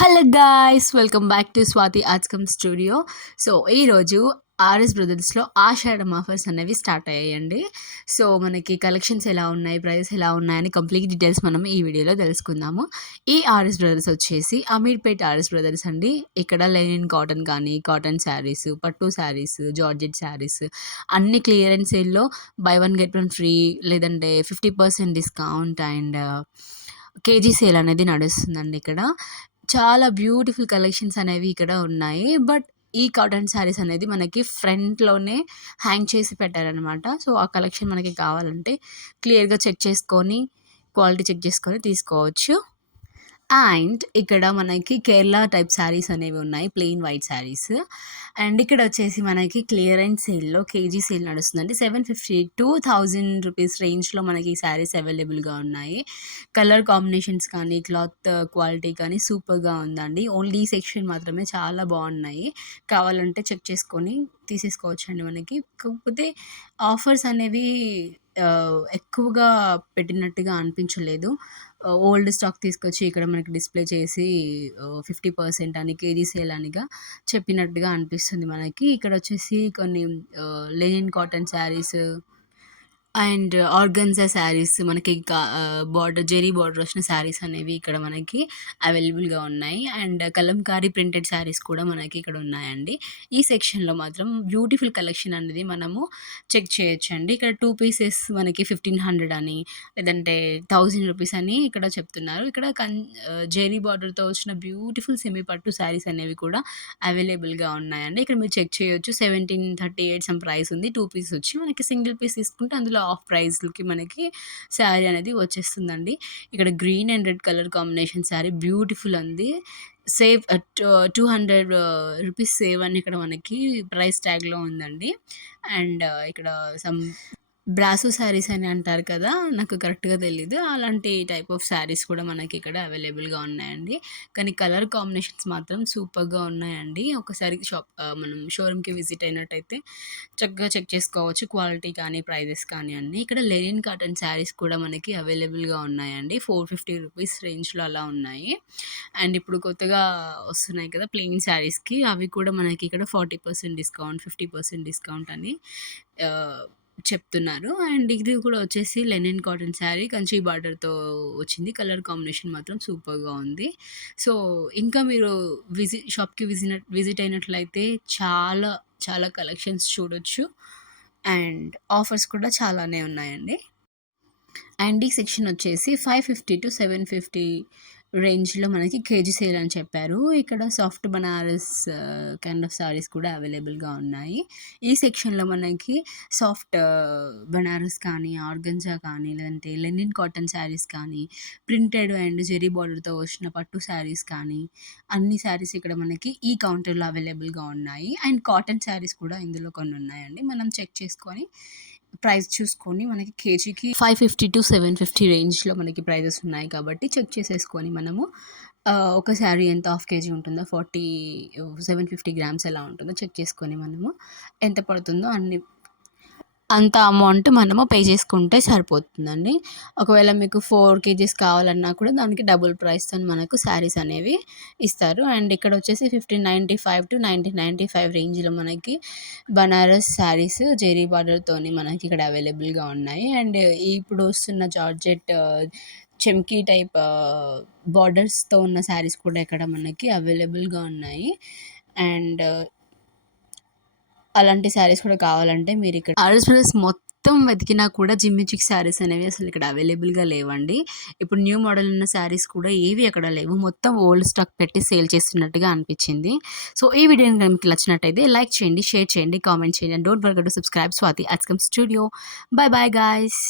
Hello guys, welcome back to Swathi arts come studio. So ఈరోజు RS బ్రదర్స్లో ఆషాఢం offers అనేవి start అయ్యాయండి. So మనకి collections ఎలా ఉన్నాయి, ప్రైస్ ఎలా ఉన్నాయని కంప్లీట్ డీటెయిల్స్ మనం ఈ వీడియోలో తెలుసుకుందాము. ఈ ఆర్ఎస్ బ్రదర్స్ వచ్చేసి అమీర్పేట్ ఆర్ఎస్ బ్రదర్స్ అండి. ఇక్కడ లెనిన్ కాటన్ కానీ, కాటన్ శారీస్, పట్టు శారీస్, జార్జెట్ శారీస్ అన్ని క్లియరెన్స్ సేల్లో by one get one free, లేదంటే 50% డిస్కౌంట్ అండ్ కేజీ సేల్ అనేది నడుస్తుందండి ఇక్కడ. చాలా బ్యూటిఫుల్ కలెక్షన్స్ అనేవి ఇక్కడ ఉన్నాయి. బట్ ఈ కాటన్ శారీస్ అనేది మనకి ఫ్రంట్‌లోనే హ్యాంగ్ చేసి పెట్టారనమాట. సో, ఆ కలెక్షన్ మనకి కావాలంటే క్లియర్‌గా చెక్ చేసుకొని, క్వాలిటీ చెక్ చేసుకొని తీసుకోవచ్చు. అండ్ ఇక్కడ మనకి కేరళ టైప్ శారీస్ అనేవి ఉన్నాయి. Plain white saris. అండ్ ఇక్కడ వచ్చేసి మనకి క్లియరెన్స్ సేల్‌లో కేజీ సేల్ నడుస్తుందండి. 750-1000 రూపీస్ రేంజ్‌లో మనకి ఈ శారీస్ అవైలబుల్‌గా ఉన్నాయి. కలర్ కాంబినేషన్స్ కానీ, క్లాత్ క్వాలిటీ కానీ సూపర్‌గా ఉందండి. ఓన్లీ ఈ సెక్షన్ మాత్రమే చాలా బాగున్నాయి. కావాలంటే చెక్ చేసుకొని తీసేసుకోవచ్చండి మనకి. కాకపోతే ఆఫర్స్ అనేవి ఎక్కువగా పెట్టినట్టుగా అనిపించలేదు. ఓల్డ్ స్టాక్ తీసుకొచ్చి ఇక్కడ మనకి డిస్‌ప్లే చేసి 50% అని, కేజీ సేల్ అనిగా చెప్పినట్టుగా అనిపిస్తుంది మనకి. ఇక్కడొచ్చేసి కొన్ని linen cotton saris and organza saris మనకి బార్డర్ జెరీ బార్డర్ వచ్చిన శారీస్ అనేవి ఇక్కడ మనకి అవైలబుల్‌గా ఉన్నాయి. అండ్ కలంకారీ ప్రింటెడ్ శారీస్ కూడా మనకి ఇక్కడ ఉన్నాయండి. ఈ సెక్షన్‌లో మాత్రం బ్యూటిఫుల్ కలెక్షన్ అనేది మనము చెక్ చేయొచ్చండి. ఇక్కడ 2 పీసెస్ మనకి 1500 అని, లేదంటే 1000 రూపీస్ అని ఇక్కడ చెప్తున్నారు. ఇక్కడ జెరీ బార్డర్‌తో వచ్చిన బ్యూటిఫుల్ సెమీ పట్టు శారీస్ అనేవి కూడా అవైలబుల్‌గా ఉన్నాయండి. ఇక్కడ మీరు చెక్ చేయొచ్చు. 1738 సమ్ ప్రైస్ ఉంది. 2 పీస్ వచ్చి మనకి సింగిల్ పీస్ తీసుకుంటే అందులో ఆఫ్ ప్రైస్‌లకి మనకి శారీ అనేది వచ్చేస్తుందండి. ఇక్కడ green and red colour combination sari beautiful ఉంది. సేవ్ 200 రూపీస్ సేవ్ అని ఇక్కడ మనకి ప్రైస్ ట్యాగ్‌లో ఉందండి. అండ్ ఇక్కడ సమ్ బ్రాసో శారీస్ అని అంటారు కదా! నాకు కరెక్ట్‌గా తెలీదు. అలాంటి టైప్ ఆఫ్ శారీస్ కూడా మనకి ఇక్కడ అవైలబుల్‌గా ఉన్నాయండి. కానీ కలర్ కాంబినేషన్స్ మాత్రం సూపర్‌గా ఉన్నాయండి. ఒకసారి మనం షోరూమ్‌కి విజిట్ అయినట్టయితే చక్కగా చెక్ చేసుకోవచ్చు. క్వాలిటీ కానీ, ప్రైజెస్ కానీ అన్నీ. ఇక్కడ లెనిన్ కాటన్ శారీస్ కూడా మనకి అవైలబుల్‌గా ఉన్నాయండి. 450 రూపీస్ రేంజ్‌లో అలా ఉన్నాయి. అండ్ ఇప్పుడు కొత్తగా వస్తున్నాయి కదా ప్లెయిన్ శారీస్‌కి, అవి కూడా మనకి ఇక్కడ 40% డిస్కౌంట్, 50% డిస్కౌంట్ అని చెప్తున్నారు. అండ్ ఇది కూడా వచ్చేసి లెనిన్ కాటన్ శారీ కంచి బార్డర్‌తో వచ్చింది. కలర్ కాంబినేషన్ మాత్రం సూపర్‌గా ఉంది. సో, ఇంకా మీరు షాప్‌కి విజిట్ అయినట్లయితే చాలా చాలా కలెక్షన్స్ చూడొచ్చు. అండ్ ఆఫర్స్ కూడా చాలానే ఉన్నాయండి. అండ్ ఈ సెక్షన్ వచ్చేసి 550-750 రేంజ్‌లో మనకి కేజీ సేల్ అని చెప్పారు. ఇక్కడ soft Banaras kind of saris కూడా అవైలబుల్‌గా ఉన్నాయి. ఈ సెక్షన్‌లో మనకి సాఫ్ట్ బనారస్ కానీ, ఆర్గంజా కానీ, లేదంటే లెనిన్ కాటన్ శారీస్ కానీ, ప్రింటెడ్ అండ్ జెరీ బార్డర్‌తో వచ్చిన పట్టు శారీస్ కానీ, అన్ని శారీస్ ఇక్కడ మనకి ఈ కౌంటర్‌లో అవైలబుల్‌గా ఉన్నాయి. అండ్ కాటన్ శారీస్ కూడా ఇందులో కొన్ని ఉన్నాయండి. మనం చెక్ చేసుకొని ప్రైస్ చూసుకొని మనకి కేజీకి 550-750 రేంజ్‌లో మనకి ప్రైజెస్ ఉన్నాయి కాబట్టి చెక్ చేసేసుకొని మనము ఒక శారీ ఎంత హాఫ్ కేజీ ఉంటుందో 750 గ్రామ్స్ ఎలా ఉంటుందో చెక్ చేసుకొని మనము ఎంత పడుతుందో అంత అమౌంట్ మనము పే చేసుకుంటే సరిపోతుందండి. ఒకవేళ మీకు 4 కేజీస్ కావాలన్నా కూడా దానికి డబుల్ ప్రైస్‌తోని మనకు శారీస్ అనేవి ఇస్తారు. అండ్ ఇక్కడ వచ్చేసి 1595-1995 రేంజ్‌లో మనకి బనారస్ శారీస్ జెరీ బార్డర్‌తోని మనకి ఇక్కడ అవైలబుల్‌గా ఉన్నాయి. అండ్ ఇప్పుడు వస్తున్న జార్జెట్ చమ్కీ టైప్ బార్డర్స్‌తో ఉన్న శారీస్ కూడా ఇక్కడ మనకి అవైలబుల్‌గా ఉన్నాయి. అండ్ అలాంటి శారీస్ కూడా కావాలంటే మీరు ఇక్కడ ఆర్ఎస్ బ్రదర్స్ మొత్తం వెతికినా కూడా జిమ్మి చిక్ శారీస్ అనేవి అసలు ఇక్కడ అవైలబుల్‌గా లేవండి. ఇప్పుడు న్యూ మోడల్ ఉన్న శారీస్ కూడా ఏవి అక్కడ లేవు. మొత్తం ఓల్డ్ స్టాక్ పెట్టి సేల్ చేస్తున్నట్టుగా అనిపించింది. సో ఈ వీడియో కనుక మీకు నచ్చినట్టయితే లైక్ చేయండి, షేర్ చేయండి, కామెంట్ చేయండి. And don't forget to subscribe Swathi arts come studio. By bye guys.